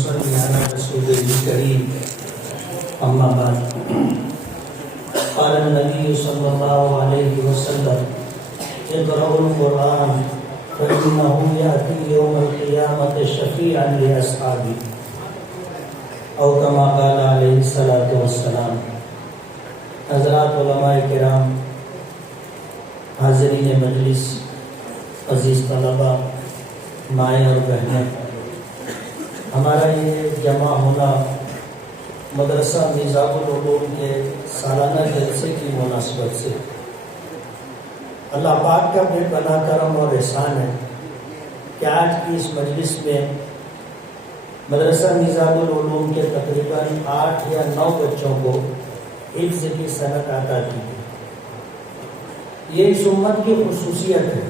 ونصلي على رسوله الكريم أما بعد قال النبي صلى الله عليه وسلم اقرأوا القرآن فإنه يأتي يوم القيامة شفيعا لأصحابه أو كما قال عليه الصلاة والسلام۔ حضرات علماء کرام، حاضرین مجلس، عزیز طلباء، مائیں اور بہنیں، ہمارا یہ جمع ہونا مدرسہ میزاب العلوم کے سالانہ جلسے کی مناسبت سے اللہ پاک کا بے پناہ کرم اور احسان ہے کہ آج کی اس مجلس میں مدرسہ میزاب العلوم کے تقریباً 8 یا 9 بچوں کو حفظ کی صنعت عطا کی ہے۔ یہ اس امت کی خصوصیت ہے۔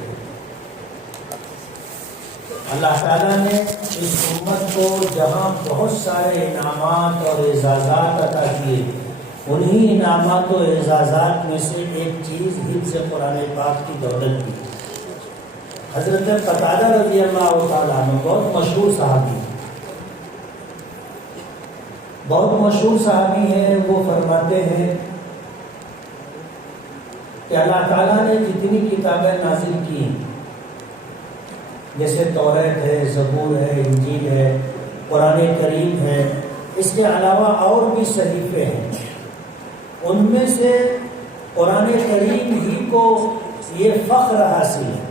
اللہ تعالیٰ نے اس امت کو جہاں بہت سارے انعامات اور اعزازات عطا کیے، انہی انعامات و اعزازات میں سے ایک چیز حفظ قرآن پاک کی دولت کی۔ حضرت قتادہ رضی اللہ تعالیٰ عنہ بہت مشہور صحابی ہیں، وہ فرماتے ہیں کہ اللہ تعالیٰ نے جتنی کتابیں نازل کی، جیسے توریت ہے، زبور ہے، انجیل ہے، قرآن کریم ہے، اس کے علاوہ اور بھی صحیفے ہیں، ان میں سے قرآن کریم ہی کو یہ فخر حاصل ہے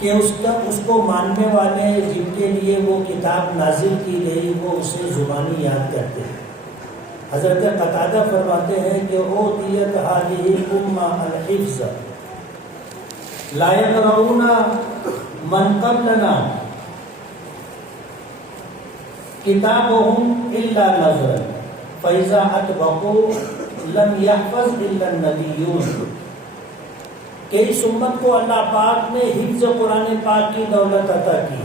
کہ اس کو ماننے والے جن کے لیے وہ کتاب نازل کی گئی وہ اسے زبانی یاد کرتے ہیں۔ حضرت قتادہ فرماتے ہیں کہ اوتیت هذه الامہ الحفظ لا يقرؤون من قبلنا کتابهم الا نظرا فاذا اطبقوا لم يحفظ الا النبیون، کہ اس امت کو اللہ پاک نے حفظ قرآن پاک کی دولت عطا کی،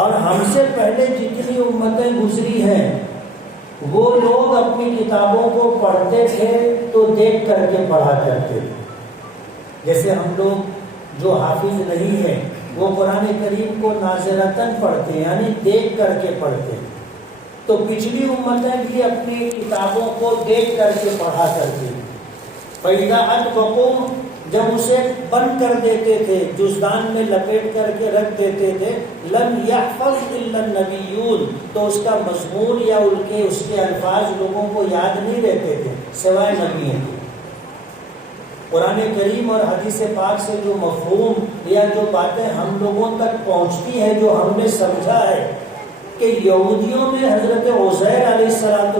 اور ہم سے پہلے جتنی امتیں گزری ہیں وہ لوگ اپنی کتابوں کو پڑھتے تھے تو دیکھ کر کے پڑھا کرتے تھے۔ جیسے ہم لوگ جو حافظ نہیں ہیں وہ قرآن کریم کو ناظرتاً پڑھتے ہیں، یعنی دیکھ کر کے پڑھتے ہیں، تو پچھلی امتیں بھی اپنی کتابوں کو دیکھ کر کے پڑھا کرتی ہیں۔ فَإِذَا أَطْبَقُوا، جب اسے بند کر دیتے تھے، جزدان میں لپیٹ کر کے رکھ دیتے تھے، لَمْ يَحْفَظْ إِلَّا النَّبِيُّونَ، تو اس کا مضمون یا اس کے الفاظ لوگوں کو یاد نہیں رہتے تھے سوائے نبیوں کے۔ قرآن کریم اور حدیث پاک سے جو مفہوم یا جو باتیں ہم لوگوں تک پہنچتی ہیں، جو ہم نے سمجھا ہے کہ یہودیوں میں حضرت عزیر علیہ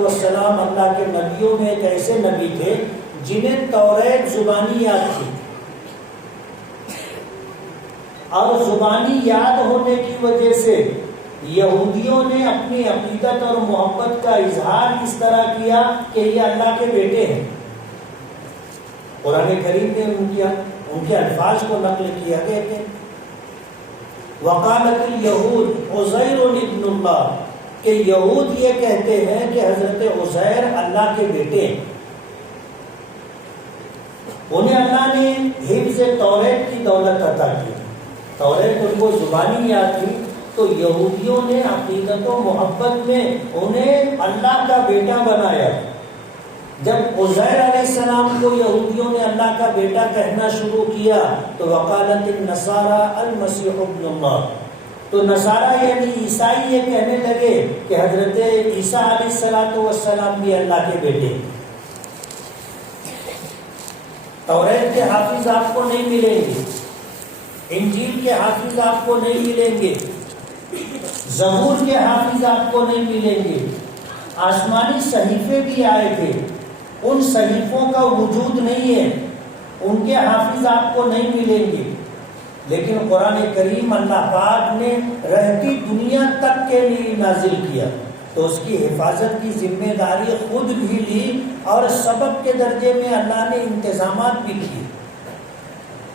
السلام اللہ کے نبیوں میں ایک ایسے نبی تھے جنہیں توریت زبانی یاد تھی، اور زبانی یاد ہونے کی وجہ سے یہودیوں نے اپنی عقیدت اور محبت کا اظہار اس طرح کیا کہ یہ اللہ کے بیٹے ہیں۔ قرآن کریم نے ان کے الفاظ کو نقل کیا کہ وقالت الیہود عزیر ابن اللہ، کہ یہود یہ کہتے ہیں کہ حضرت عزیر اللہ کے بیٹے ہیں۔ انہیں اللہ نے حفظ توریت کی دولت عطا کی، توریت ان کو زبانی یاد تھی، تو یہودیوں نے عقیدت و محبت میں انہیں اللہ کا بیٹا بنایا۔ جب عزیر علیہ السلام کو یہودیوں نے اللہ کا بیٹا کہنا شروع کیا تو وقالت النصارى المسیح ابن اللہ، تو نصارہ یعنی عیسائی یہ کہنے لگے کہ حضرت عیسیٰ علیہ السلام بھی اللہ کے بیٹے۔ توریت کے حافظ آپ کو نہیں ملیں گے، انجیل کے حافظ آپ کو نہیں ملیں گے، زبور کے حافظ آپ کو نہیں ملیں گے۔ آسمانی صحیفے بھی آئے تھے، ان صحیفوں کا وجود نہیں ہے، ان کے حافظ آپ کو نہیں ملیں گے، لیکن قرآن کریم اللہ پاک نے رہتی دنیا تک کے لیے نازل کیا، تو اس کی حفاظت کی ذمہ داری خود بھی لی، اور سبب کے درجے میں اللہ نے انتظامات بھی کیے۔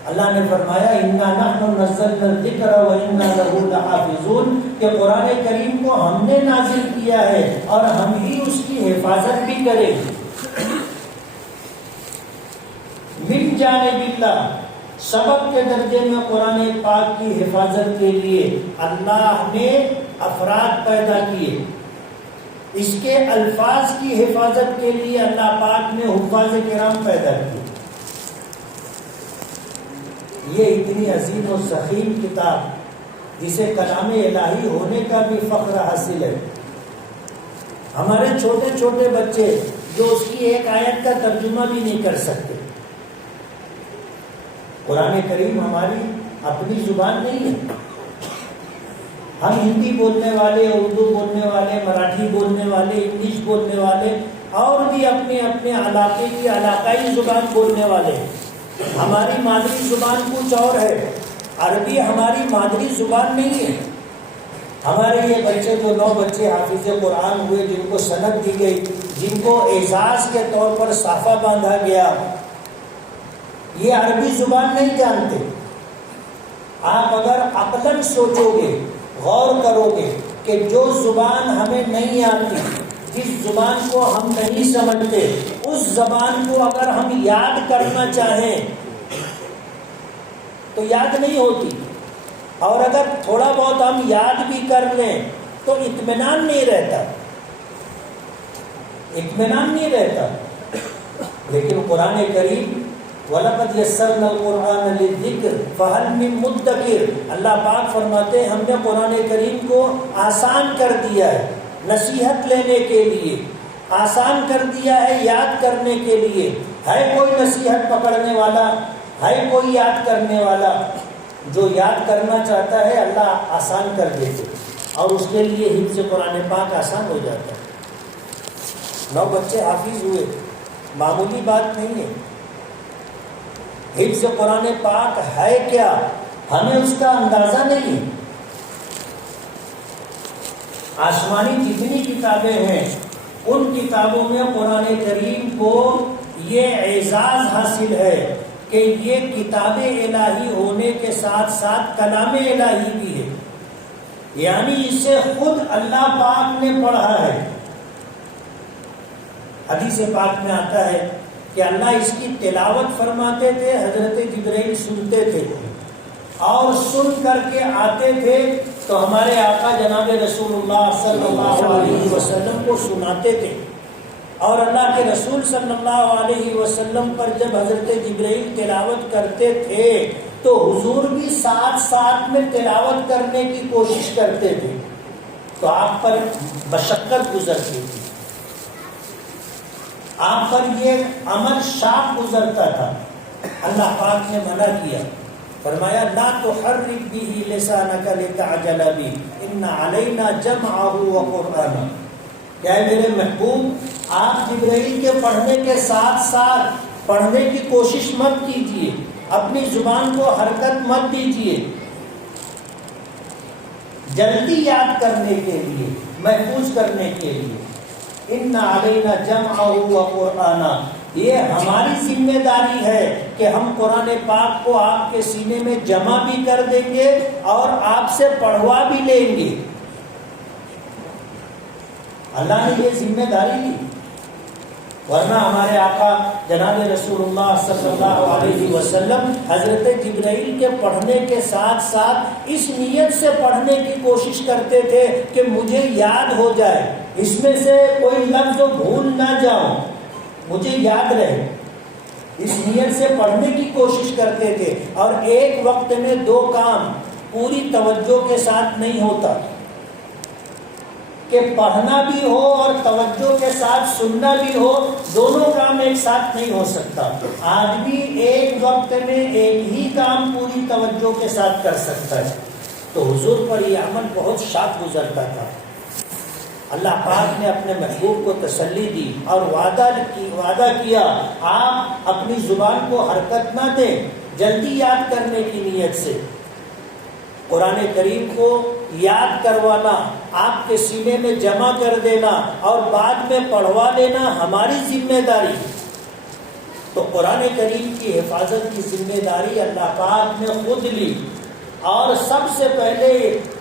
اللہ نے فرمایا اِنَّا نَحْنُ نَزَّلْنَا الذِّكْرَ وَإِنَّا لَهُ لَحَافِظُونَ، کہ قرآن کریم کو ہم نے نازل کیا ہے اور ہم ہی اس کی حفاظت بھی کریں گے۔ من جانب اللہ، سبق کے درجے میں قرآن پاک کی حفاظت کے لیے اللہ نے افراد پیدا کیے، اس کے الفاظ کی حفاظت کے لیے اللہ پاک نے حفاظ کرام پیدا کیے۔ یہ اتنی عظیم و ضخیم کتاب جسے کلام الہی ہونے کا بھی فخر حاصل ہے، ہمارے چھوٹے چھوٹے بچے جو اس کی ایک آیت کا ترجمہ بھی نہیں کر سکتے۔ قرآن کریم ہماری اپنی زبان نہیں ہے، ہم ہندی بولنے والے، اردو بولنے والے، مراٹھی بولنے والے، انگلش بولنے والے اور بھی اپنے اپنے علاقے کی علاقائی زبان بولنے والے ہیں۔ ہماری مادری زبان کچھ اور ہے، عربی ہماری مادری زبان نہیں ہے۔ ہمارے یہ بچے جو 9 بچے حافظ قرآن ہوئے، جن کو سند دی گئی، جن کو اعزاز کے طور پر صافہ باندھا گیا، یہ عربی زبان نہیں جانتے۔ آپ اگر عقلاً سوچو گے، غور کرو گے کہ جو زبان ہمیں نہیں آتی، جس زبان کو ہم نہیں سمجھتے، اس زبان کو اگر ہم یاد کرنا چاہیں تو یاد نہیں ہوتی، اور اگر تھوڑا بہت ہم یاد بھی کر لیں تو اطمینان نہیں رہتا۔ لیکن قرآن کریم وَلَقَدْ يَسَّرْنَا الْقُرْآنَ لِلذِّكْرِ فَهَلْ مِن مُدَّكِرٍ، اللہ پاک فرماتے ہیں ہم نے قرآن کریم کو آسان کر دیا ہے نصیحت لینے کے لیے، آسان کر دیا ہے یاد کرنے کے لیے۔ ہے کوئی نصیحت پکڑنے والا، ہے کوئی یاد کرنے والا؟ جو یاد کرنا چاہتا ہے اللہ آسان کر دیتے، اور اس کے لیے حفظ قرآن پاک آسان ہو جاتا ہے۔ 9 بچے حافظ ہوئے، معمولی بات نہیں ہے۔ حفظ قرآن پاک ہے کیا، ہمیں اس کا اندازہ نہیں ہے۔ آسمانی جتنی کتابیں ہیں ان کتابوں میں قرآن کریم کو یہ اعزاز حاصل ہے کہ یہ کتاب الہی ہونے کے ساتھ ساتھ کلام الہی بھی ہے، یعنی اسے خود اللہ پاک نے پڑھا ہے۔ حدیث پاک میں آتا ہے کہ اللہ اس کی تلاوت فرماتے تھے، حضرت جبرائیل سنتے تھے، اور سن کر کے آتے تھے تو ہمارے آقا جناب رسول اللہ صلی اللہ علیہ وسلم کو سناتے تھے، اور اللہ کے رسول صلی اللہ علیہ وسلم پر جب حضرت جبرائیل تلاوت کرتے تھے تو حضور بھی ساتھ ساتھ میں تلاوت کرنے کی کوشش کرتے تھے، تو آپ پر مشقت گزرتی تھی، آپ پر یہ عمل شاق گزرتا تھا۔ اللہ پاک نے منع کیا، فرمایا لا تحرک به لسانک لتعجل به ان علینا جمعه وقرآنہ، کیا ہے میرے محبوب آپ جبرائیل کے پڑھنے کے ساتھ ساتھ پڑھنے کی کوشش مت کیجیے، اپنی زبان کو حرکت مت دیجیے، جلدی یاد کرنے کے لیے، محفوظ کرنے کے لیے۔ ان علینا جمعہ و قرآنہ، یہ ہماری ذمہ داری ہے کہ ہم قرآن پاک کو آپ کے سینے میں جمع بھی کر دیں گے اور آپ سے پڑھوا بھی لیں گے۔ اللہ نے یہ ذمہ داری لی، ورنہ ہمارے آقا جناب رسول اللہ صلی اللہ علیہ وسلم حضرت جبرائیل کے پڑھنے کے ساتھ ساتھ اس نیت سے پڑھنے کی کوشش کرتے تھے کہ مجھے یاد ہو جائے، اس میں سے کوئی لفظ بھول نہ جاؤں، مجھے یاد رہے، اس نیت سے پڑھنے کی کوشش کرتے تھے۔ اور ایک وقت میں 2 کام پوری توجہ کے ساتھ نہیں ہوتا، کہ پڑھنا بھی ہو اور توجہ کے ساتھ سننا بھی ہو، دونوں کام ایک ساتھ نہیں ہو سکتا۔ آدمی ایک وقت میں ایک ہی کام پوری توجہ کے ساتھ کر سکتا ہے، تو حضور پر یہ عمل بہت شاق گزرتا تھا۔ اللہ پاک نے اپنے محبوب کو تسلی دی اور وعدہ کیا آپ اپنی زبان کو حرکت نہ دیں، جلدی یاد کرنے کی نیت سے قرآن کریم کو یاد کروانا، آپ کے سینے میں جمع کر دینا اور بعد میں پڑھوا لینا ہماری ذمہ داری۔ تو قرآن کریم کی حفاظت کی ذمہ داری اللہ پاک نے خود لی، اور سب سے پہلے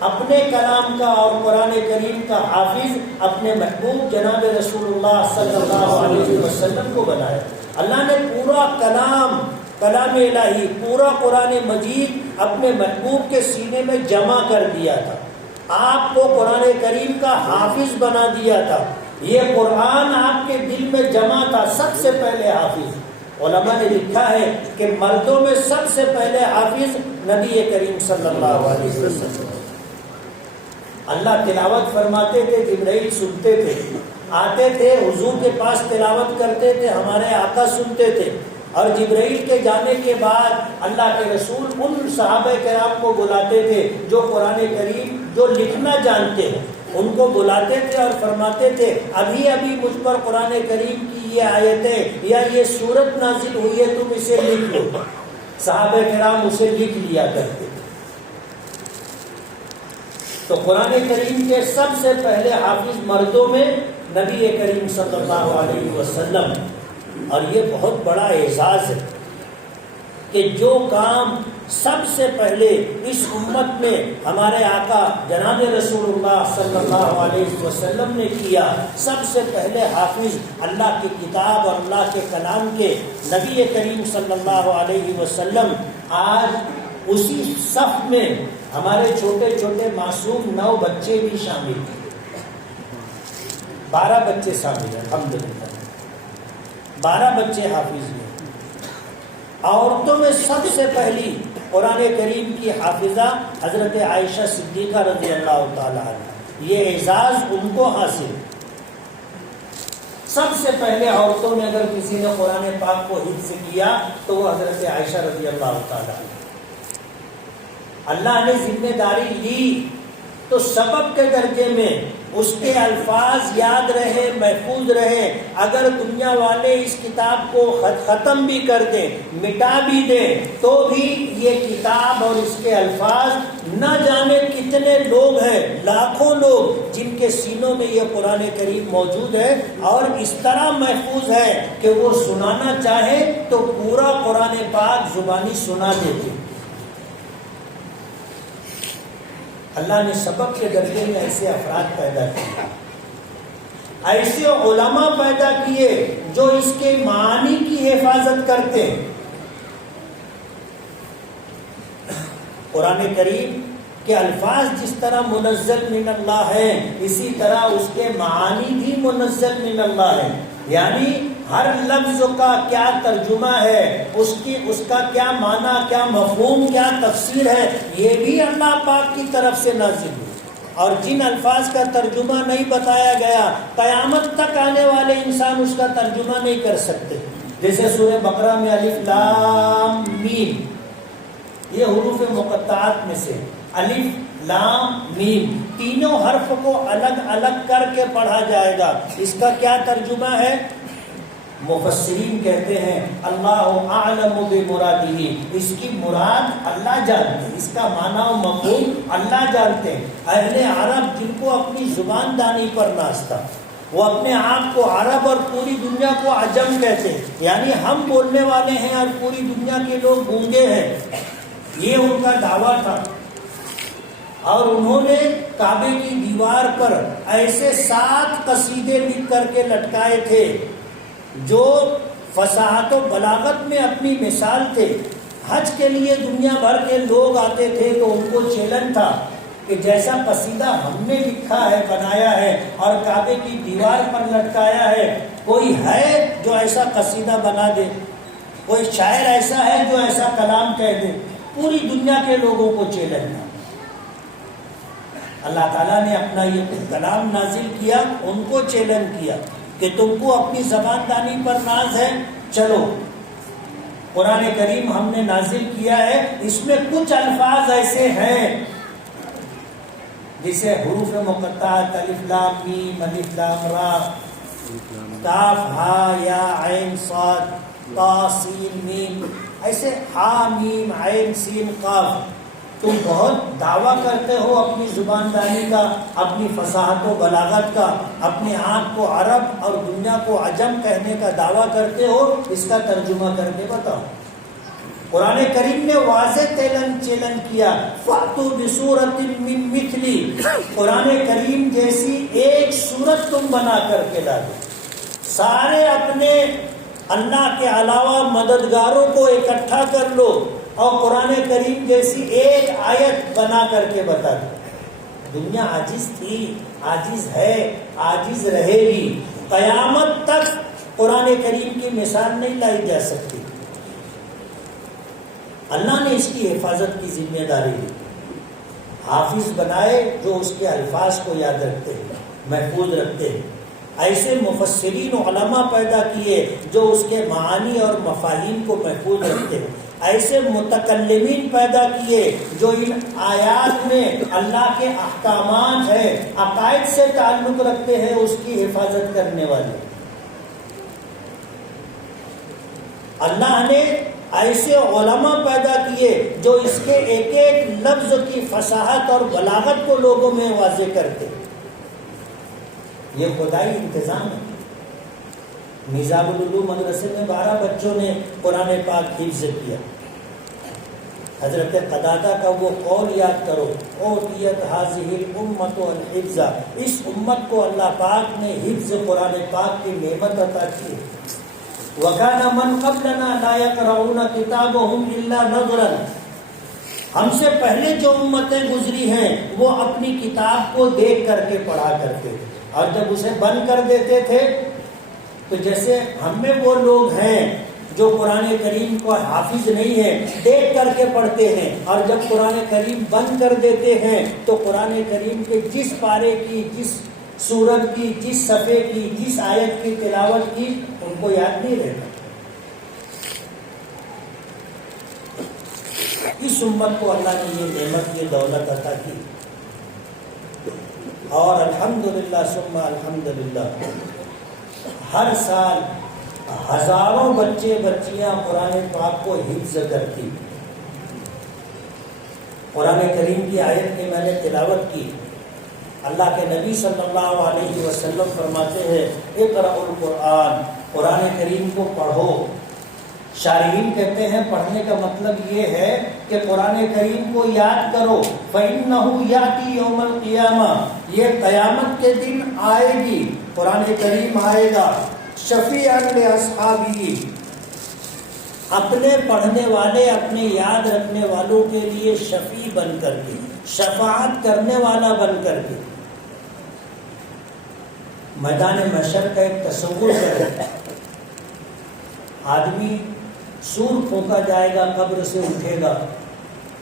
اپنے کلام کا اور قرآن کریم کا حافظ اپنے محبوب جناب رسول اللہ صلی اللہ علیہ وسلم کو بنایا۔ اللہ نے پورا کلام کلام الہی پورا قرآن مجید اپنے محبوب کے سینے میں جمع کر دیا تھا، آپ کو قرآن کریم کا حافظ بنا دیا تھا، یہ قرآن آپ کے دل میں جمع تھا سب سے پہلے حافظ۔ علماء نے لکھا ہے کہ مردوں میں سب سے پہلے حافظ نبی کریم صلی اللہ علیہ وسلم۔ اللہ تلاوت فرماتے تھے، جبرائیل سنتے تھے، آتے تھے حضور کے پاس تلاوت کرتے تھے، ہمارے آقا سنتے تھے، اور جبرائیل کے جانے کے بعد اللہ کے رسول ان صحابہ کرام کو بلاتے تھے جو قرآن کریم جو لکھنا جانتے ہیں، ان کو بلاتے تھے اور فرماتے تھے ابھی ابھی مجھ پر قرآن کریم کی یہ آیتیں یا یہ سورت نازل ہوئی ہے، تم اسے لکھ لو۔ صحابہ کرام اسے لکھ لیا کرتے تھے۔ تو قرآن کریم کے سب سے پہلے حافظ مردوں میں نبی کریم صلی اللہ علیہ وسلم، اور یہ بہت بڑا اعزاز ہے کہ جو کام سب سے پہلے اس امت میں ہمارے آقا جناب رسول اللہ صلی اللہ علیہ وسلم نے کیا، سب سے پہلے حافظ اللہ کی کتاب اور اللہ کے کلام کے نبی کریم صلی اللہ علیہ وسلم، آج اسی صف میں ہمارے چھوٹے چھوٹے معصوم 9 بچے بھی شامل ہیں، 12 بچے شامل ہیں، الحمدللہ 12 بچے حافظ ہیں۔ عورتوں میں سب سے پہلی قرآن کریم کی حافظہ حضرت عائشہ صدیقہ رضی اللہ تعالی عنہ، یہ اعزاز ان کو حاصل۔ سب سے پہلے عورتوں میں اگر کسی نے قرآن پاک کو حفظ کیا تو وہ حضرت عائشہ رضی اللہ تعالی عنہ۔ اللہ نے ذمہ داری لی تو سبب کے درجے میں اس کے الفاظ یاد رہے، محفوظ رہے۔ اگر دنیا والے اس کتاب کو ختم بھی کر دیں، مٹا بھی دیں، تو بھی یہ کتاب اور اس کے الفاظ نہ جانے کتنے لوگ ہیں، لاکھوں لوگ جن کے سینوں میں یہ قرآن کریم موجود ہے اور اس طرح محفوظ ہے کہ وہ سنانا چاہے تو پورا قرآن پاک زبانی سنا دیتے۔ اللہ نے سبب کے درجے میں ایسے افراد پیدا کیے، ایسے علماء پیدا کیے جو اس کے معانی کی حفاظت کرتے ہیں۔ قرآن کریم کے الفاظ جس طرح منزل من اللہ ہیں، اسی طرح اس کے معانی بھی منزل من اللہ ہیں، یعنی ہر لفظ کا کیا ترجمہ ہے، اس کا کیا معنی، کیا مفہوم، کیا تفسیر ہے، یہ بھی اللہ پاک کی طرف سے نازل ہے۔ اور جن الفاظ کا ترجمہ نہیں بتایا گیا، قیامت تک آنے والے انسان اس کا ترجمہ نہیں کر سکتے۔ جیسے سورہ بقرہ میں الف لام میم، یہ حروف مقطعات میں سے الف لام میم، تینوں حرف کو الگ الگ کر کے پڑھا جائے گا۔ اس کا کیا ترجمہ ہے؟ مفسرین کہتے ہیں اللہ اعلم بمرادہ، اس کی مراد اللہ جانتے ہیں، اس کا معنی و مفہوم اللہ جانتے ہیں۔ اہل عرب جن کو اپنی زبان دانی پر ناز تھا، وہ اپنے آپ کو عرب اور پوری دنیا کو عجم کہتے ہیں، یعنی ہم بولنے والے ہیں اور پوری دنیا کے لوگ گونگے ہیں، یہ ان کا دعویٰ تھا۔ اور انہوں نے کعبے کی دیوار پر ایسے 7 قصیدے لکھ کر کے لٹکائے تھے جو فصاحت و بلاغت میں اپنی مثال تھے۔ حج کے لیے دنیا بھر کے لوگ آتے تھے تو ان کو چیلنج تھا کہ جیسا قصیدہ ہم نے لکھا ہے، بنایا ہے اور کعبے کی دیوار پر لٹکایا ہے، کوئی ہے جو ایسا قصیدہ بنا دے، کوئی شاعر ایسا ہے جو ایسا کلام کہہ دے۔ پوری دنیا کے لوگوں کو چیلنج تھا۔ اللہ تعالیٰ نے اپنا یہ کلام نازل کیا، ان کو چیلنج کیا کہ تم کو اپنی زبان دانی پر ناز ہے، چلو قرآن کریم ہم نے نازل کیا ہے، اس میں کچھ الفاظ ایسے ہیں جسے حروف مقطعات الف لام میم، الف لام را، کاف ہا یا عین صاد طا سین میم، ایسے ہا میم عین سین قاف۔ تم بہت دعویٰ کرتے ہو اپنی زبان دانی کا، اپنی فصاحت و بلاغت کا، اپنے آپ کو عرب اور دنیا کو عجم کہنے کا دعویٰ کرتے ہو، اس کا ترجمہ کر کے بتاؤ۔ قرآن کریم نے واضح چیلنج کیا، فَأْتُوا بِسُورَةٍ مِّن مِّثْلِهِ، قرآن کریم جیسی ایک سورت تم بنا کر کے لا دو۔ سارے اپنے اللہ کے علاوہ مددگاروں کو اکٹھا کر لو اور قرآن کریم جیسی ایک آیت بنا کر کے بتا دو. دنیا عاجز تھی، عاجز ہے، عاجز رہے گی. قیامت تک قرآن کریم کی مثال نہیں لائی جا سکتی. اللہ نے اس کی حفاظت کی ذمہ داری لی. حافظ بنائے جو اس کے الفاظ کو یاد رکھتے ہیں، محفوظ رکھتے ہیں. ایسے مفسرین و علماء پیدا کیے جو اس کے معانی اور مفاہیم کو محفوظ رکھتے ہیں. ایسے متکلمین پیدا کیے جو ان آیات میں اللہ کے احکامات ہیں، عقائد سے تعلق رکھتے ہیں، اس کی حفاظت کرنے والے. اللہ نے ایسے علماء پیدا کیے جو اس کے ایک ایک لفظ کی فصاحت اور بلاغت کو لوگوں میں واضح کرتے. یہ خدائی انتظام ہے. نظام العلوم مدرسے میں 12 بچوں نے قرآن پاک حفظ کیا. حضرت قتادہ کا وہ قول یاد کرو، اوتیت ھذہ الامۃ الحفظ، اس امت کو اللہ پاک نے حفظ قرآن پاک کی نعمت عطا کی. وَكَانَ مَنْ قَبْلَنَا لَا يَقْرَؤُونَ كِتَابَهُمْ إِلَّا نَظْرًا، ہم سے پہلے جو امتیں گزری ہیں وہ اپنی کتاب کو دیکھ کر کے پڑھا کرتے تھے، اور جب اسے بند کر دیتے تھے تو جیسے ہم میں وہ لوگ ہیں جو قرآن کریم کو حافظ نہیں ہیں، دیکھ کر کے پڑھتے ہیں، اور جب قرآن کریم بند کر دیتے ہیں تو قرآن کریم کے جس پارے کی، جس سورت کی، جس صفحے کی، جس آیت کی تلاوت کی ان کو یاد نہیں رہتا. اس امت کو اللہ نے یہ نعمت، یہ دولت عطا کی. اور الحمدللہ ثم الحمدللہ ہر سال ہزاروں بچے بچیاں قرآن پاک کو حفظ کرتی. قرآن کریم کی آیت کی میں نے تلاوت کی. اللہ کے نبی صلی اللہ علیہ وسلم فرماتے ہیں اقرأ القرآن، قرآن کریم کو پڑھو. شارحین کہتے ہیں پڑھنے کا مطلب یہ ہے کہ قرآن کریم کو یاد کرو. فَإِنَّهُ يَأْتِي يَوْمَ الْقِيَامَةِ، یہ قیامت کے دن آئے گی. قرآن کریم آئے گا شفیعاً لِأَصْحَابِهِ، اپنے پڑھنے والے، اپنے یاد رکھنے والوں کے لیے شفیع بن کر کے، شفاعت کرنے والا بن کر کے. میدان محشر کا ایک تصور کرے. آدمی سور پھونکا جائے گا، قبر سے اٹھے گا،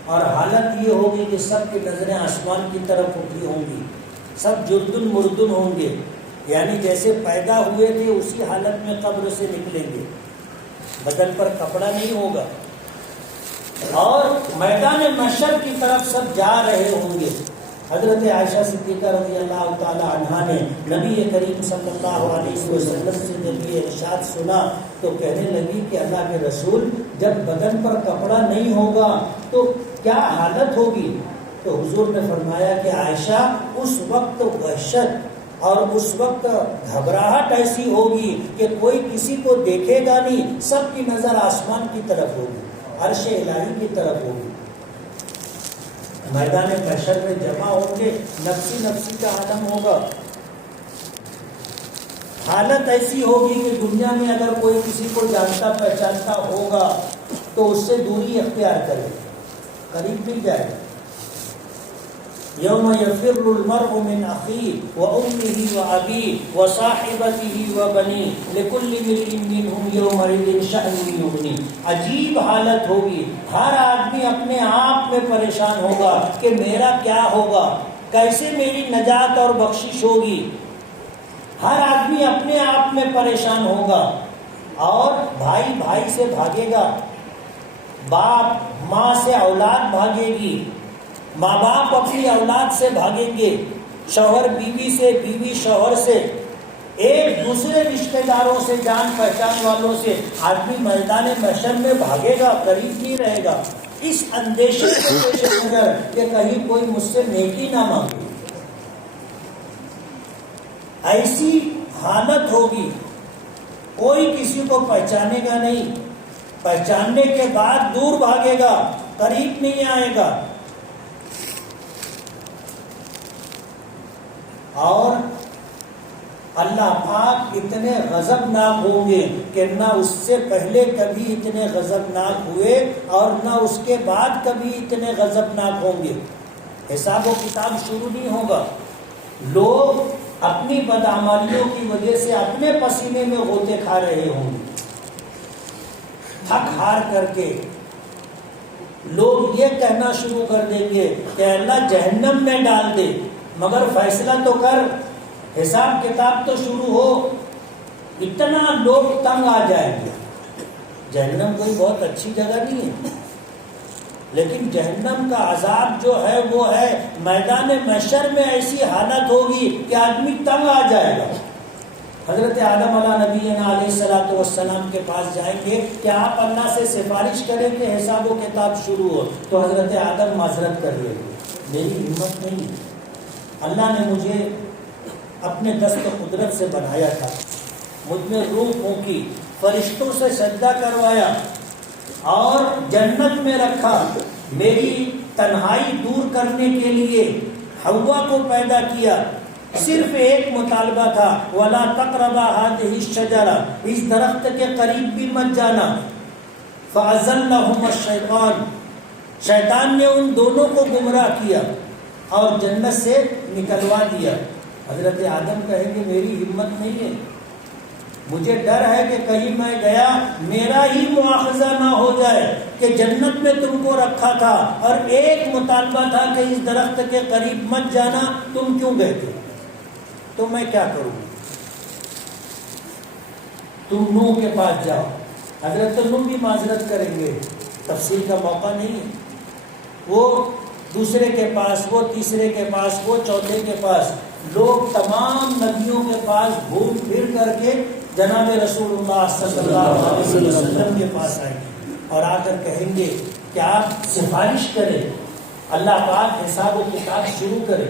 اور حالت یہ ہوگی کہ سب کی نظریں آسمان کی طرف اٹھی ہوں گی، سب جردن مردن ہوں گے، یعنی جیسے پیدا ہوئے تھے اسی حالت میں قبر سے نکلیں گے. بدن پر کپڑا نہیں ہوگا، اور میدان محشر کی طرف سب جا رہے ہوں گے. حضرت عائشہ صدیقہ رضی اللہ تعالی عنہا نے نبی کریم صلی اللہ علیہ وسلم سے جب یہ ارشاد سنا تو کہنے لگی کہ اللہ کے رسول، جب بدن پر کپڑا نہیں ہوگا تو کیا حالت ہوگی؟ تو حضور نے فرمایا کہ عائشہ، اس وقت وحشت اور اس وقت گھبراہٹ ایسی ہوگی کہ کوئی کسی کو دیکھے گا نہیں، سب کی نظر آسمان کی طرف ہوگی، عرش الہی کی طرف ہوگی. میدان محشر میں جمع ہوں گے، نفسی نفسی کا عالم ہوگا. حالت ایسی ہوگی کہ دنیا میں اگر کوئی کسی کو جانتا پہچانتا ہوگا تو اس سے دوری اختیار کرے، قریب نہیں جائے. یوم یفر المرء من اخیہ وامہ وابیہ وصاحبتہ وبنیہ لکل امرئ منہم یومئذ شأن یغنیہ. عجیب حالت ہوگی، ہر آدمی اپنے آپ میں پریشان ہوگا کہ میرا کیا ہوگا، کیسے میری نجات اور بخشش ہوگی. ہر آدمی اپنے آپ میں پریشان ہوگا، اور بھائی بھائی سے بھاگے گا، باپ ماں سے اولاد بھاگے گی، ماں باپ اپنی اولاد سے بھاگیں گے، شوہر بیوی سے، بیوی شوہر سے، ایک دوسرے رشتہ داروں سے، جان پہچان والوں سے. آدمی میدان محشر میں بھاگے گا، قریب نہیں رہے گا، اس اندیشے کے پیش نظر کہ کہیں کوئی مجھ سے نیکی نہ مانگے. ایسی حالت ہوگی، کوئی کسی کو پہچانے گا نہیں، پہچاننے کے بعد دور بھاگے گا، قریب نہیں آئے گا. اور اللہ پاک اتنے غضبناک ہوں گے کہ نہ اس سے پہلے کبھی اتنے غضبناک ہوئے اور نہ اس کے بعد کبھی اتنے غضبناک ہوں گے. حساب و کتاب شروع نہیں ہوگا. لوگ اپنی بدعمالیوں کی وجہ سے اپنے پسینے میں غوطے کھا رہے ہوں گے. تھک ہار کر کے لوگ یہ کہنا شروع کر دیں گے کہ اللہ جہنم میں ڈال دے، مگر فیصلہ تو کر، حساب کتاب تو شروع ہو. اتنا لوگ تنگ آ جائیں گے. جہنم کوئی بہت اچھی جگہ نہیں ہے، لیکن جہنم کا عذاب جو ہے وہ ہے میدان محشر میں ایسی حالت ہوگی کہ آدمی تنگ آ جائے گا. حضرت آدم علیہ نبینا علیہ الصلوۃ والسلام کے پاس جائیں گے کہ آپ اللہ سے سفارش کریں کہ حساب و کتاب شروع ہو، تو حضرت آدم معذرت کر لیں گے، میری ہمت نہیں، اللہ نے مجھے اپنے دست قدرت سے بنایا تھا، مجھ میں روح پھونکی، فرشتوں سے سجدہ کروایا اور جنت میں رکھا، میری تنہائی دور کرنے کے لیے حوا کو پیدا کیا. صرف ایک مطالبہ تھا، وَلَا تَقْرَبَا هَٰذِهِ الشَّجَرَةَ، اس درخت کے قریب بھی مت جانا. فَأَزَلَّهُمَا الشَّيْطَانُ، شیطان نے ان دونوں کو گمراہ کیا اور جنت سے نکلوا دیا. حضرت آدم کہیں گے میری ہمت نہیں ہے، مجھے ڈر ہے کہ کہیں میں گیا میرا ہی مواخذہ نہ ہو جائے کہ جنت میں تم کو رکھا تھا اور ایک مطالبہ تھا کہ اس درخت کے قریب مت جانا، تم کیوں گئے تھے، تو میں کیا کروں. تم نوح کے پاس جاؤ، حضرت نوح بھی معذرت کریں گے، تفسیر کا موقع نہیں ہے. وہ دوسرے کے پاس، وہ تیسرے کے پاس، وہ چوتھے کے پاس، لوگ تمام نبیوں کے پاس گھوم پھر کر کے جناب رسول اللہ صلی اللہ علیہ وسلم کے پاس آئیں گے اور آ کر کہیں گے کہ آپ سفارش کریں، اللہ پاک حساب و کتاب شروع کرے.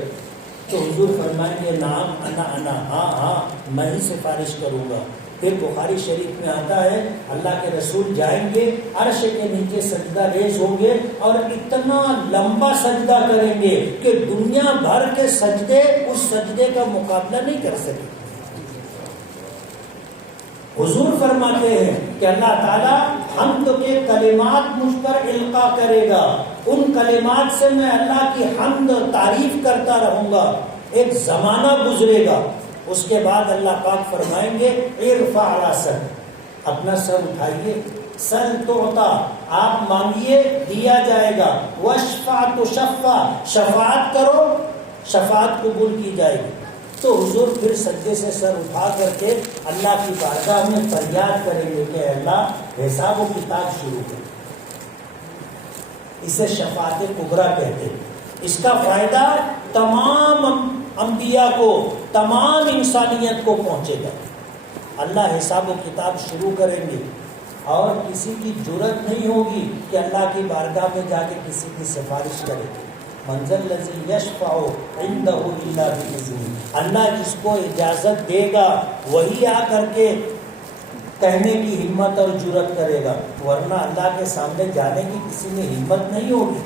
تو حضور فرمائیں گے نعم انا، ہاں میں ہی سفارش کروں گا. پھر بخاری شریف میں آتا ہے اللہ کے رسول جائیں گے، عرش کے نیچے سجدہ ریز ہوں گے اور اتنا لمبا سجدہ کریں گے کہ دنیا بھر کے سجدے اس سجدے کا مقابلہ نہیں کر سکے. حضور فرماتے ہیں کہ اللہ تعالیٰ حمد کے کلمات مجھ پر القا کرے گا، ان کلمات سے میں اللہ کی حمد تعریف کرتا رہوں گا. ایک زمانہ گزرے گا، اس کے بعد اللہ پاک فرمائیں گے ارفع راسک، اپنا سر اٹھائیے، سل تعطا، آپ مانگیے دیا جائے گا، واشفع تشفع، شفاعت کرو شفاعت قبول کی جائے گی. تو حضور پھر سجدے سے سر اٹھا کر کے اللہ کی بارگاہ میں فریاد کریں گے کہ اللہ حساب و کتاب شروع کر. اسے شفاعت کبریٰ کہتے ہیں. اس کا فائدہ تمام انبیاء کو، تمام انسانیت کو پہنچے گا. اللہ حساب و کتاب شروع کریں گے اور کسی کی جرت نہیں ہوگی کہ اللہ کی بارگاہ میں جا کے کسی کی سفارش کرے. منزل الذی یشفع عندہ الا باذنہ، اللہ جس کو اجازت دے گا وہی آ کر کے کہنے کی ہمت اور جرت کرے گا، ورنہ اللہ کے سامنے جانے کی کسی میں ہمت نہیں ہوگی.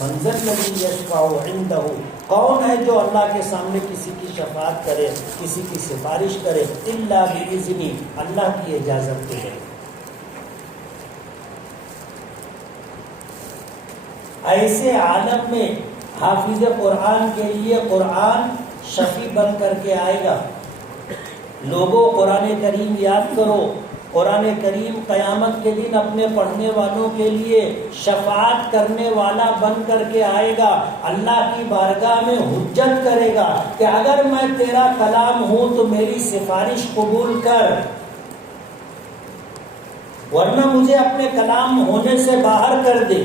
منزل الذی یشفع عندہ، کون ہے جو اللہ کے سامنے کسی کی شفاعت کرے، کسی کی سفارش کرے، الا باذنہ، اللہ کی اجازت دے. ایسے عالم میں حافظ قرآن کے لیے قرآن شفیع بن کر کے آئے گا. لوگوں قرآن کریم یاد کرو، قرآن کریم قیامت کے دن اپنے پڑھنے والوں کے لیے شفاعت کرنے والا بن کر کے آئے گا. اللہ کی بارگاہ میں حجت کرے گا کہ اگر میں تیرا کلام ہوں تو میری سفارش قبول کر، ورنہ مجھے اپنے کلام ہونے سے باہر کر دے.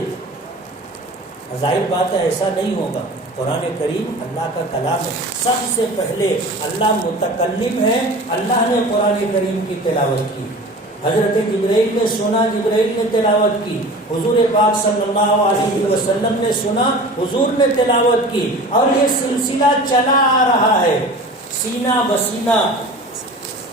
ظاہر بات ہے ایسا نہیں ہوگا. قرآن کریم اللہ کا کلام ہے، سب سے پہلے اللہ متکلم ہے. اللہ نے قرآن کریم کی تلاوت کی، حضرت جبرائیل نے سنا، جبرائیل نے تلاوت کی، حضور پاک صلی اللہ علیہ وسلم نے سنا، حضور نے تلاوت کی، اور یہ سلسلہ چلا آ رہا ہے. سینہ بسینہ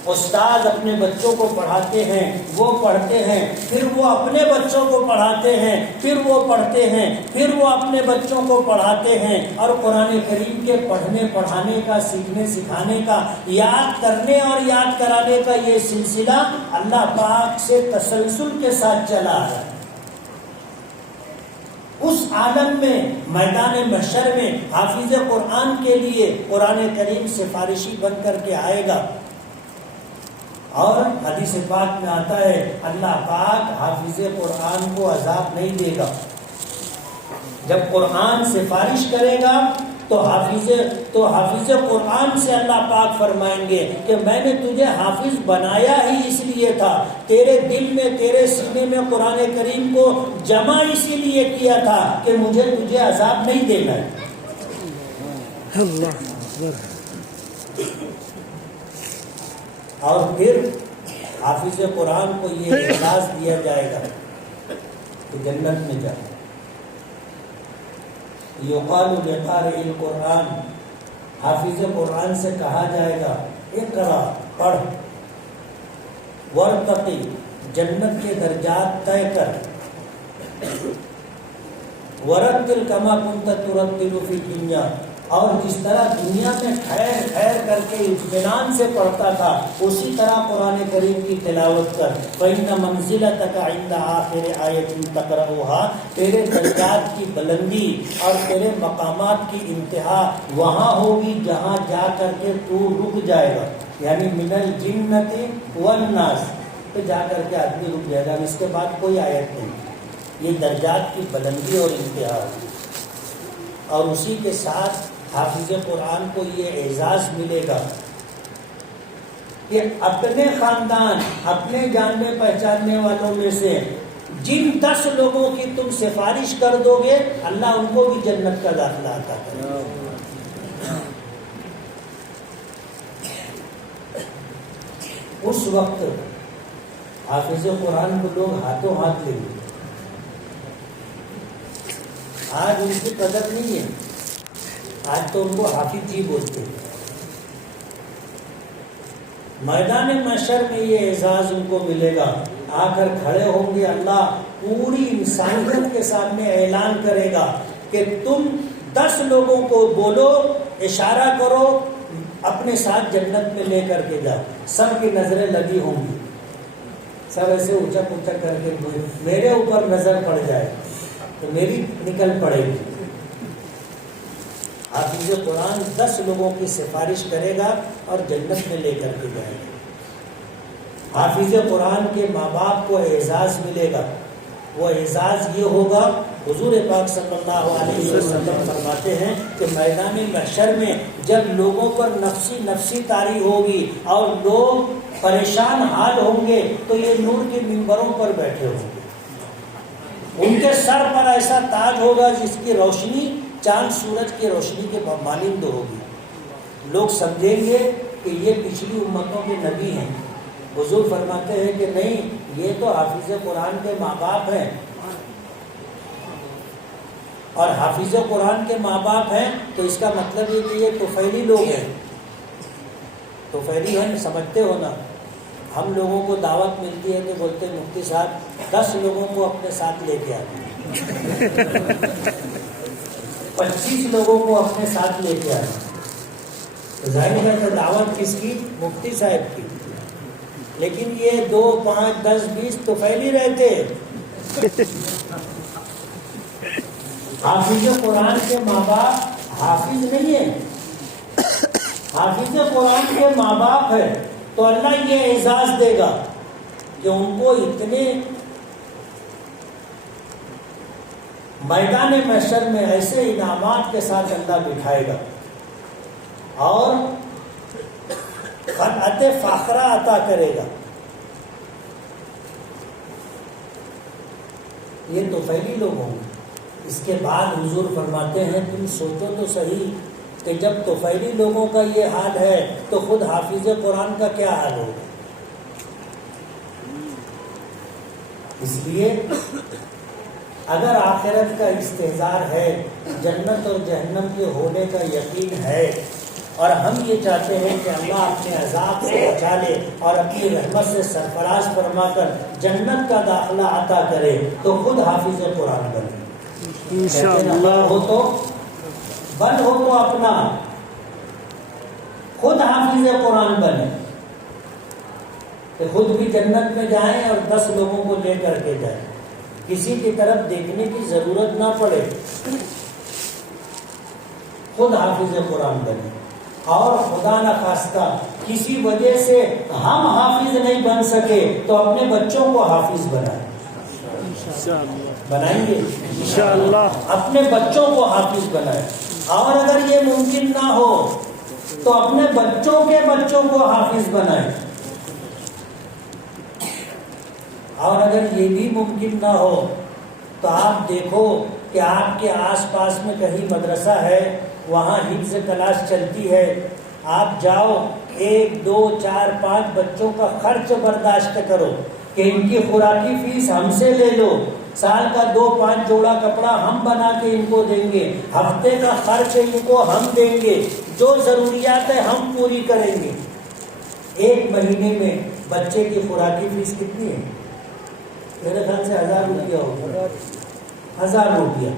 استاد اپنے بچوں کو پڑھاتے ہیں، وہ پڑھتے ہیں، پھر وہ اپنے بچوں کو پڑھاتے ہیں، پھر وہ پڑھتے ہیں، پھر وہ اپنے بچوں کو پڑھاتے ہیں، اور قرآن کریم کے پڑھنے پڑھانے کا، سیکھنے سکھانے کا، یاد کرنے اور یاد کرانے کا یہ سلسلہ اللہ پاک سے تسلسل کے ساتھ چلا ہے۔ اس عالم میں، میدان محشر میں حافظ قرآن کے لیے قرآن کریم سفارشی بن کر کے آئے گا، اور حدیث پاک میں آتا ہے اللہ پاک حافظ قرآن کو عذاب نہیں دے گا۔ جب قرآن سفارش کرے گا تو حافظ قرآن سے اللہ پاک فرمائیں گے کہ میں نے تجھے حافظ بنایا ہی اس لیے تھا، تیرے دل میں، تیرے سینے میں قرآن کریم کو جمع اسی لیے کیا تھا کہ مجھے تجھے عذاب نہیں دینا ہے۔ اور پھر حافظ قرآن کو یہ اعزاز دیا جائے گا کہ جنت میں جائے، یقال لقارئ القرآن، حافظ قرآن سے کہا جائے گا اقرا، پڑھ، ورتقی، جنت کے درجات طے کر، ورتل کما کنت ترتل فی الدنیا، اور جس طرح دنیا میں ٹھہر ٹھہر کر کے اطمینان سے پڑھتا تھا اسی طرح قرآن کریم کی تلاوت کر۔ فإن منزلتک عند آخر آیۃ تقرأها، تیرے درجات کی بلندی اور تیرے مقامات کی انتہا وہاں ہوگی جہاں جا کر کے تو رک جائے گا، یعنی من الجنۃ والناس پہ جا کر کے آدمی رک جائے گا، اس کے بعد کوئی آیت نہیں۔ یہ درجات کی بلندی اور انتہا ہوگی، اور اسی کے ساتھ حافظ قرآن کو یہ اعزاز ملے گا کہ اپنے خاندان، اپنے جاننے پہچاننے والوں میں سے جن 10 لوگوں کی تم سفارش کر دو گے اللہ ان کو بھی جنت کا داخلہ عطا کرے گا۔ اس وقت حافظ قرآن کو لوگ ہاتھوں ہاتھ لیں گے۔ آج ان کی قدر نہیں ہے، آج تو ان کو حافظ جی بولتے ہیں۔ میدان محشر میں یہ اعزاز ان کو ملے گا، آ کر کھڑے ہوں گے، اللہ پوری انسانیت کے سامنے اعلان کرے گا کہ تم 10 لوگوں کو بولو، اشارہ کرو، اپنے ساتھ جنت میں لے کر کے جاؤ۔ سب کی نظریں لگی ہوں گی، سب ایسے اچک اچک کر کے میرے اوپر نظر پڑ جائے تو میری نکل پڑے گی۔ حافظ قرآن 10 لوگوں کی سفارش کرے گا اور جنت میں لے کر کے جائے گا۔ حافظ قرآن کے ماں باپ کو اعزاز ملے گا، وہ اعزاز یہ ہوگا، حضور پاک صلی اللہ علیہ وسلم فرماتے ہیں کہ میدان محشر میں جب لوگوں پر نفسی نفسی طاری ہوگی اور لوگ پریشان حال ہوں گے تو یہ نور کے منبروں پر بیٹھے ہوں گے، ان کے سر پر ایسا تاج ہوگا جس کی روشنی چاند سورج کی روشنی کے مانند ہوگی۔ لوگ سمجھیں گے کہ یہ پچھلی امتوں کے نبی ہیں۔ حضور فرماتے ہیں کہ نہیں، یہ تو حافظ قرآن کے ماں باپ ہیں، اور حافظ قرآن کے ماں باپ ہیں تو اس کا مطلب یہ کہ یہ طفیلی لوگ ہیں۔ طفیلی ہیں، سمجھتے ہو نا؟ ہم لوگوں کو دعوت ملتی ہے تو بولتے ہیں مفتی صاحب 10 لوگوں کو اپنے ساتھ لے کے آئے، 25 لوگوں کو اپنے ساتھ لے کے آئے۔ ظاہر ہے کہ دعوت کس کی؟ مفتی صاحب کی، لیکن یہ 2 5 10 20 تو پھیلی رہتے۔ حافظ قرآن کے ماں باپ حافظ نہیں ہے، حافظ قرآن کے ماں باپ ہے، تو اللہ یہ اعزاز دے گا کہ ان کو اتنے میدان محشر میں ایسے انعامات کے ساتھ اللہ بٹھائے گا اور خلعت فاخرہ عطا کرے گا۔ یہ تو پہلی لوگ ہوں گے۔ اس کے بعد حضور فرماتے ہیں تم سوچو تو صحیح کہ جب طفیلی لوگوں کا یہ حال ہے تو خود حافظ قرآن کا کیا حال ہوگا۔ اس لیے اگر آخرت کا استحضار ہے، جنت اور جہنم کے ہونے کا یقین ہے، اور ہم یہ چاہتے ہیں کہ اللہ اپنے عذاب سے بچا لے اور اپنی رحمت سے سرفراز فرما کر جنت کا داخلہ عطا کرے تو خود حافظ قرآن بنے انشاءاللہ۔ ہو تو بن ہو تو اپنا خود حافظ قرآن بنے کہ خود بھی جنت میں جائیں اور 10 لوگوں کو لے کر کے جائیں، کسی کی طرف دیکھنے کی ضرورت نہ پڑے، خود حافظ قرآن بنے۔ اور خدا نخواستہ کسی وجہ سے ہم حافظ نہیں بن سکے تو اپنے بچوں کو حافظ بنائیں، بنائیں گے انشاءاللہ، اپنے بچوں کو حافظ بنائیں۔ اور اگر یہ ممکن نہ ہو تو اپنے بچوں کے بچوں کو حافظ بنائیں، اور اگر یہ بھی ممکن نہ ہو تو آپ دیکھو کہ آپ کے آس پاس میں کہیں مدرسہ ہے، وہاں حفظ کلاس چلتی ہے، آپ جاؤ 1 2 4 5 بچوں کا خرچ برداشت کرو کہ ان کی خوراکی فیس ہم سے لے لو، سال کا 2 5 جوڑا کپڑا ہم بنا کے ان کو دیں گے، ہفتے کا خرچ ان کو ہم دیں گے، جو ضروریات ہے ہم پوری کریں گے۔ 1 مہینے میں بچے کی خوراکی فیس کتنی ہے؟ میرے خیال سے 1000 روپیہ ہوگا، 1000 روپیہ۔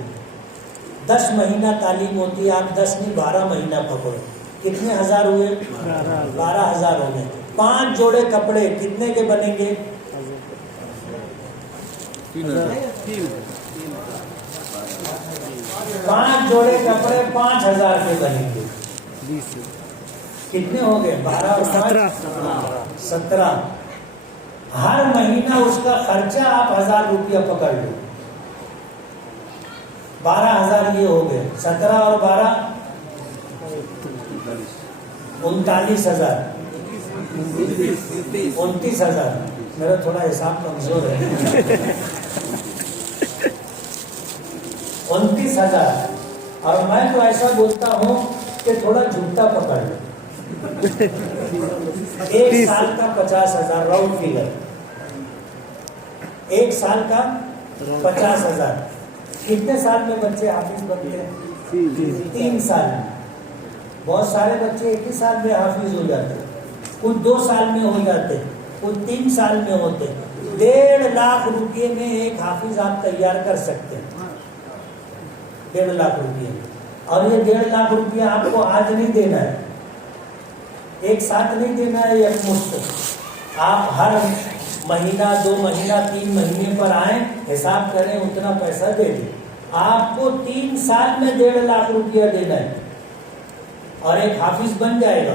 10 مہینہ تعلیم ہوتی ہے، آپ 10 نہیں 12 مہینہ پکڑو، کتنے ہزار ہوئے؟ 12,000 ہو گئے۔ 5 جوڑے کپڑے کتنے کے بنیں گے؟ 5 جوڑے کپڑے 5,000 کے بنیں گے، کتنے ہو گئے؟ 12 اور 5 17۔ ہر مہینہ اس کا خرچہ آپ 1000 روپیہ پکڑ لو، 12,000 یہ ہو گئے، 17 اور 12 39,000، 29,000۔ میرا تھوڑا حساب کمزور ہے۔ 29,000، اور میں تو ایسا بولتا ہوں کہ تھوڑا جھوٹا پکڑ لو، 1 سال کا 50,000 راؤنڈ فگر، 1 سال کا 50,000۔ کتنے سال میں بچے حافظ بنتے ہیں؟ 3 سال میں۔ بہت سارے بچے 1 ہی سال میں حافظ ہو جاتے ہیں، کچھ 2 سال میں ہو جاتے ہیں، کچھ 3 سال میں ہوتے ہیں۔ 1.5 لاکھ روپئے میں ایک حافظ آپ تیار کر سکتے ہیں، 1.5 لاکھ روپئے۔ اور یہ 1.5 لاکھ روپیہ آپ کو آج نہیں دینا ہے، ایک ساتھ نہیں دینا ہے، ایک مفت۔ آپ ہر مہینہ 2 مہینہ 3 مہینے پر آئیں، حساب کریں، اتنا پیسہ دے دیں۔ آپ کو 3 سال میں 1.5 لاکھ روپیہ دینا ہے، اور ایک حافظ بن جائے گا۔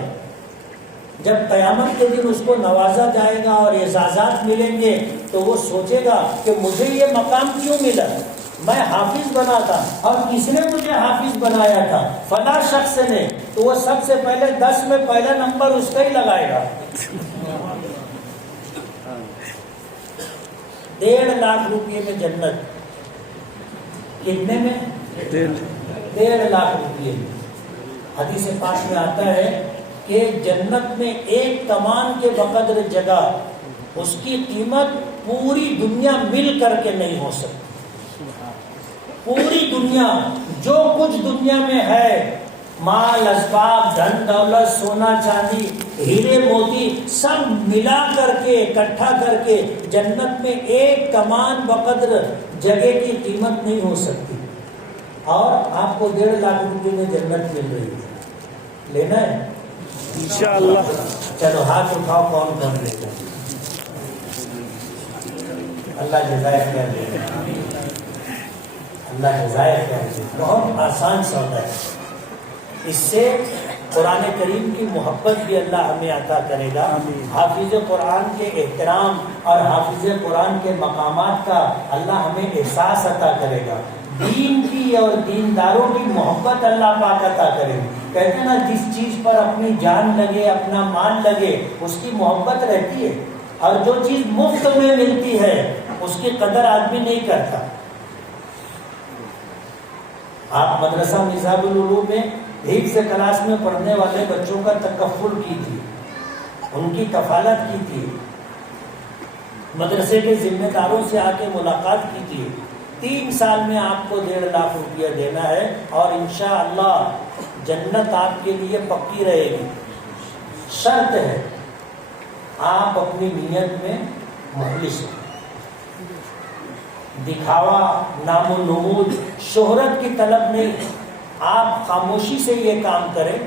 جب قیامت کے دن اس کو نوازا جائے گا اور اعزازات ملیں گے تو وہ سوچے گا کہ مجھے یہ مقام کیوں ملا، میں حافظ بنا تھا اور کس نے مجھے حافظ بنایا تھا؟ فلاں شخص نے۔ تو وہ سب سے پہلے 10 میں پہلا نمبر اس کا ہی لگائے گا۔ 1.5 لاکھ روپئے میں جنت، کتنے میں؟ 1.5 لاکھ روپئے میں۔ حدیث پاک میں آتا ہے کہ جنت میں ایک کمان کے بقدر جگہ، اس کی قیمت پوری دنیا مل کر کے نہیں ہو سکتی۔ پوری دنیا، جو کچھ دنیا میں ہے، مال اسباب، دھن دولت، سونا چاندی، ہیرے موتی، سب ملا کر کے اکٹھا کر کے جنت میں ایک کمان بقدر جگہ کی قیمت نہیں ہو سکتی، اور آپ کو 1.5 لاکھ روپے میں جنت مل رہی ہے۔ لینا ہے انشاءاللہ؟ چلو ہاتھ اٹھاؤ، کون کون لے گا؟ اللہ جزائے خیر دے، اللہ جزائے خیر دے۔ بہت آسان سودا ہے، اس سے قرآن کریم کی محبت بھی اللہ ہمیں عطا کرے گا، حافظ قرآن کے احترام اور حافظ قرآن کے مقامات کا اللہ ہمیں احساس عطا کرے گا، دین کی اور دینداروں کی محبت اللہ پاک عطا کرے گا۔ کہتے ہیں نا، جس چیز پر اپنی جان لگے، اپنا مال لگے، اس کی محبت رہتی ہے، اور جو چیز مفت میں ملتی ہے اس کی قدر آدمی نہیں کرتا۔ آپ مدرسہ مذہب العلوم میں حفظ کلاس میں پڑھنے والے بچوں کا تکفل کی تھی، ان کی کفالت کی تھی، مدرسے کے ذمہ داروں سے آ کے ملاقات کی تھی۔ 3 سال میں آپ کو 1.5 لاکھ روپیہ دینا ہے، اور انشاءاللہ جنت آپ کے لیے پکی رہے گی. شرط ہے آپ اپنی نیت میں مخلص ہوں. دکھاوا، نام و نمود، شہرت کی طلب نہیں. آپ خاموشی سے یہ کام کریں.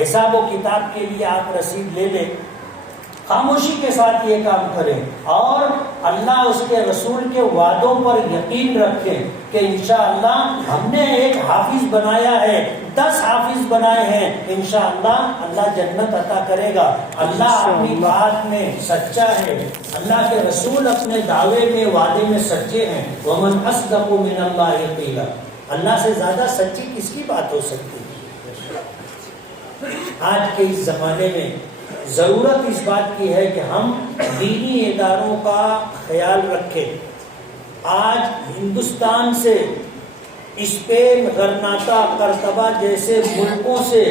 حساب و کتاب کے لیے آپ رسید لے لیں، خاموشی کے ساتھ یہ کام کریں اور اللہ اس کے رسول کے وعدوں پر یقین رکھیں کہ انشاءاللہ ہم نے ایک حافظ بنایا ہے، 10 حافظ بنائے ہیں، انشاءاللہ اللہ جنت عطا کرے گا. اللہ اپنی بات میں سچا ہے، اللہ کے رسول اپنے دعوے میں وعدے میں سچے ہیں. ومن اصدق من اللہ قیلا. اللہ سے زیادہ سچی کس کی بات ہو سکتی ہے؟ آج کے اس زمانے میں ضرورت اس بات کی ہے کہ ہم دینی اداروں کا خیال رکھیں. آج ہندوستان سے، اسپین، غرناطہ، قرطبہ جیسے ملکوں سے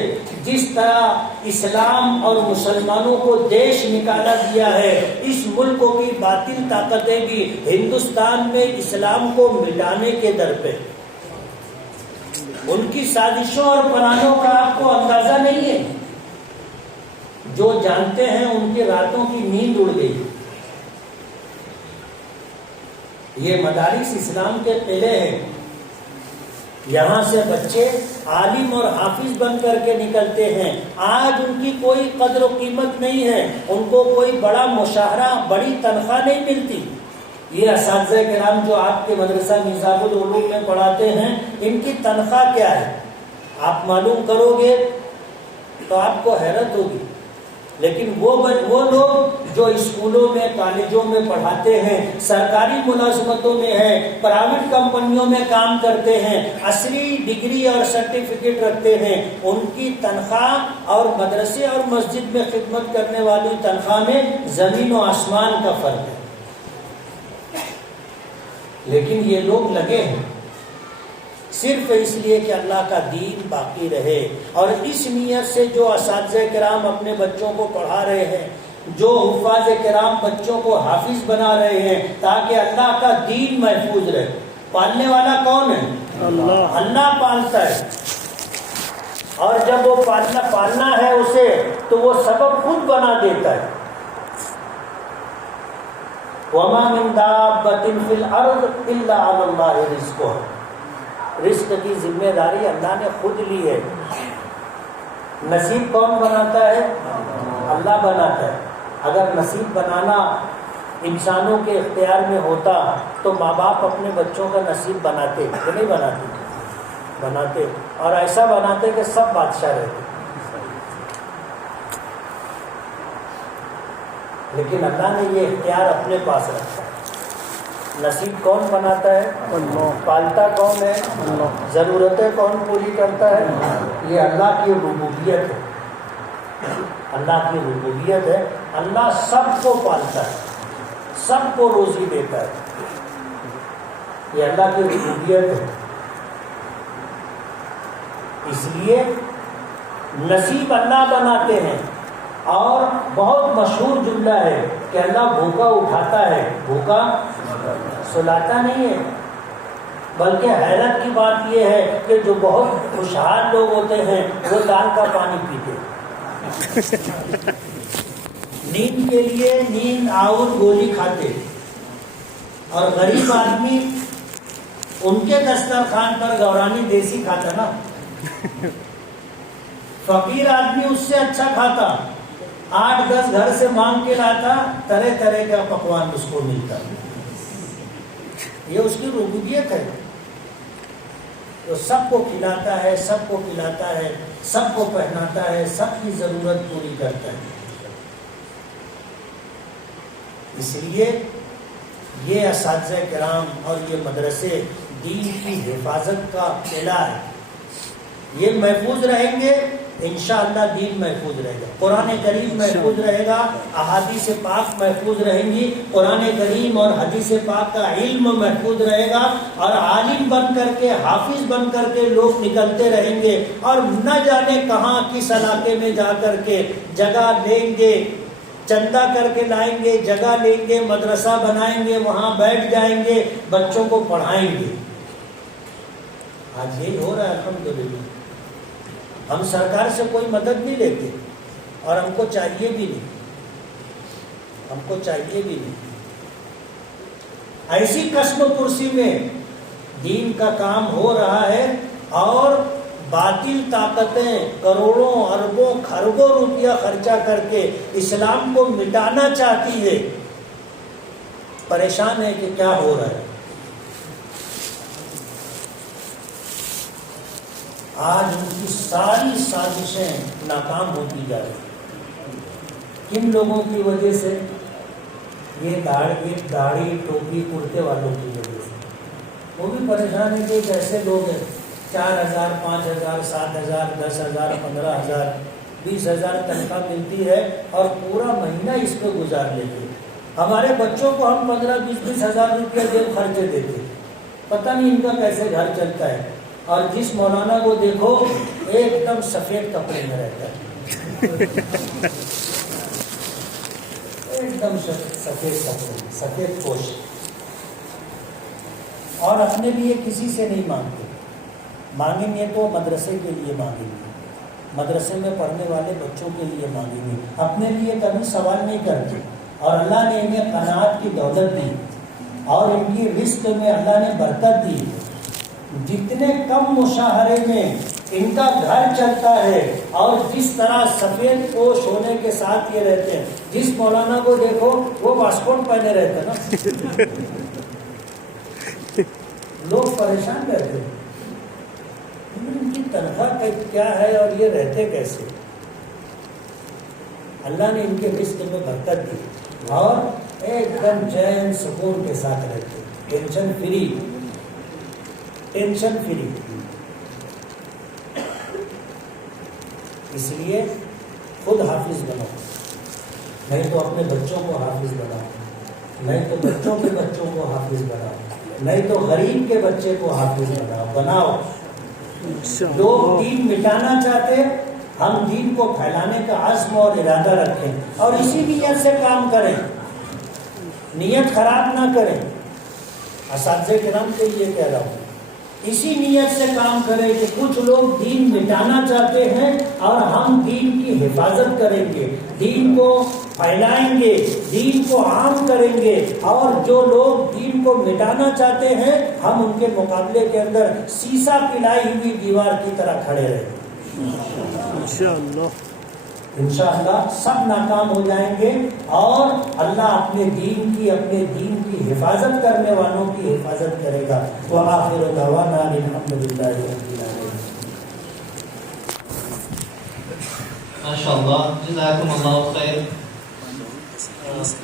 جس طرح اسلام اور مسلمانوں کو دیش نکالا گیا ہے، اس ملکوں کی باطل طاقتیں بھی ہندوستان میں اسلام کو مٹانے کے در پہ. ان کی سازشوں اور پلانوں کا آپ کو اندازہ نہیں ہے. جو جانتے ہیں ان کی راتوں کی نیند اڑ گئی. یہ مدارس اسلام کے قلعے ہیں. یہاں سے بچے عالم اور حافظ بن کر کے نکلتے ہیں. آج ان کی کوئی قدر و قیمت نہیں ہے. ان کو کوئی بڑا مشاہرہ، بڑی تنخواہ نہیں ملتی. یہ اساتذہ کرام جو آپ کے مدرسہ میزاب العلوم میں پڑھاتے ہیں، ان کی تنخواہ کیا ہے آپ معلوم کرو گے تو آپ کو حیرت ہوگی. لیکن وہ لوگ جو اسکولوں میں، کالجوں میں پڑھاتے ہیں، سرکاری ملازمتوں میں ہیں، پرائیویٹ کمپنیوں میں کام کرتے ہیں، اصلی ڈگری اور سرٹیفکیٹ رکھتے ہیں، ان کی تنخواہ اور مدرسے اور مسجد میں خدمت کرنے والی تنخواہ میں زمین و آسمان کا فرق ہے. لیکن یہ لوگ لگے ہیں صرف اس لیے کہ اللہ کا دین باقی رہے. اور اس نیت سے جو اساتذہ کرام اپنے بچوں کو پڑھا رہے ہیں، جو حفاظ کرام بچوں کو حافظ بنا رہے ہیں، تاکہ اللہ کا دین محفوظ رہے. پالنے والا کون ہے؟ اللہ پالتا ہے. اور جب وہ پالنا ہے اسے تو وہ سبب خود بنا دیتا ہے. وَمَا مِن دَابَّةٍ فِي الْأَرْضِ إِلَّا عَلَى اللَّهِ رِزْقُهَا. رزق کی ذمہ داری اللہ نے خود لی ہے. نصیب کون بناتا ہے؟ اللہ بناتا ہے. اگر نصیب بنانا انسانوں کے اختیار میں ہوتا تو ماں باپ اپنے بچوں کا نصیب بناتے کہ نہیں بناتے. اور ایسا بناتے کہ سب بادشاہ رہتے. لیکن اللہ نے یہ اختیار اپنے پاس رکھا. نصیب کون بناتا ہے؟ اللہ. پالتا کون ہے؟ اللہ. ضرورتیں کون پوری کرتا ہے؟ یہ اللہ کی ربوبیت ہے. اللہ کی ربوبیت ہے. اللہ سب کو پالتا ہے، سب کو روزی دیتا ہے. یہ اللہ کی ربوبیت ہے. اس لیے نصیب اللہ بناتے ہیں. اور بہت مشہور جملہ ہے کہ اللہ بھوکا اٹھاتا ہے، بھوکا سلاتا نہیں ہے. بلکہ حیرت کی بات یہ ہے کہ جو بہت خوشحال لوگ ہوتے ہیں وہ دال کا پانی پیتے، نیند کے لیے نیند آور گولی کھاتے. اور غریب آدمی ان کے دسترخوان پر گورانی دیسی کھاتا نا. فقیر آدمی اس سے اچھا کھاتا، 8-10 گھر سے مانگ کے لاتا، طرح طرح کا پکوان اس کو ملتا. یہ اس کی ربوبیت ہے. تو سب کو کھلاتا ہے، سب کو پلاتا ہے، سب کو پہناتا ہے، سب کی ضرورت پوری کرتا ہے. اس لیے یہ اساتذہ کرام اور یہ مدرسے دین کی حفاظت کا قلعہ ہے. یہ محفوظ رہیں گے انشاءاللہ دین محفوظ رہے گا. قرآن کریم محفوظ رہے گا، احادیث پاک محفوظ رہیں گی، قرآن کریم اور حدیث پاک کا علم محفوظ رہے گا. اور عالم بن کر کے، حافظ بن کر کے لوگ نکلتے رہیں گے اور نہ جانے کہاں کس علاقے میں جا کر کے جگہ لیں گے، چندہ کر کے لائیں گے، جگہ لیں گے، مدرسہ بنائیں گے، وہاں بیٹھ جائیں گے، بچوں کو پڑھائیں گے. آج یہی ہو رہا ہے الحمدللہ. ہم سرکار سے کوئی مدد نہیں لیتے اور ہم کو چاہیے بھی نہیں، ہم کو چاہیے بھی نہیں۔ ایسی کسب و پرسی میں دین کا کام ہو رہا ہے اور باطل طاقتیں کروڑوں اربوں خربوں روپیہ خرچہ کر کے اسلام کو مٹانا چاہتی ہے۔ پریشان ہے کہ کیا ہو رہا ہے۔ آج ان کی ساری سازشیں ناکام ہوتی جا رہی۔ کن لوگوں کی وجہ سے؟ یہ داڑھی ٹوپی کرتے والوں کی وجہ سے۔ وہ بھی پریشان ہے کہ کیسے لوگ ہیں 4,000 5,000 7,000 10,000 15,000 20,000 تنخواہ ملتی ہے اور پورا مہینہ اس پہ گزار لیتے۔ ہمارے بچوں کو ہم 15-20 ہزار روپیہ جیب خرچے دیتے، پتہ نہیں ان کا کیسے گھر چلتا ہے۔ اور جس مولانا کو دیکھو ایک دم سفید کپڑے میں رہتا ہے، ایک دم سفید کپڑے، سفید پوش، اور اپنے لیے کسی سے نہیں مانگتے۔ مانگیں گے تو مدرسے کے لیے مانگیں گے، مدرسے میں پڑھنے والے بچوں کے لیے مانگیں گے، اپنے لیے کبھی سوال نہیں کرتے۔ اور اللہ نے انہیں قناعت کی دولت دی اور ان کی رزق میں اللہ نے برکت دی۔ جتنے کم مشاہرے میں ان کا گھر چلتا ہے اور جس طرح سفید پوش ہونے کے ساتھ یہ رہتے ہیں، جس مولانا کو دیکھو وہ پاسپورٹ پہنے رہتے نا، لوگ پریشان رہتے ہیں ان کی تنخواہ کیا ہے اور یہ رہتے کیسے۔ اللہ نے ان کے رزق میں برکت دی اور ایک دم چین سکون کے ساتھ رہتے، ٹینشن فری، ٹینشن فری۔ اس لیے خود حافظ بنو، نہیں تو اپنے بچوں کو حافظ بناؤ، نہیں تو بچوں کے بچوں کو حافظ بناؤ، نہیں تو غریب کے بچے کو حافظ بناؤ۔ لوگ دین مٹانا چاہتے، ہم دین کو پھیلانے کا عزم اور ارادہ رکھیں اور اسی نیت سے کام کریں، نیت خراب نہ کریں۔ اساتذہ کرام کے لیے کہہ رہا ہوں، اسی نیت سے کام کریں کہ کچھ لوگ دین مٹانا چاہتے ہیں اور ہم دین کی حفاظت کریں گے، دین کو پھیلائیں گے، دین کو عام کریں گے، اور جو لوگ دین کو مٹانا چاہتے ہیں ہم ان کے مقابلے کے اندر سیسا پلائی ہوئی دیوار کی طرح کھڑے رہیں گے۔ انشاءاللہ سب ناکام ہو جائیں گے اور اللہ اپنے دین کی حفاظت کرنے والوں کی حفاظت کرے گا۔ وآخر دعوانا الحمدللہ رب العالمین۔ ماشاءاللہ، جزاکم اللہ خیر۔ اس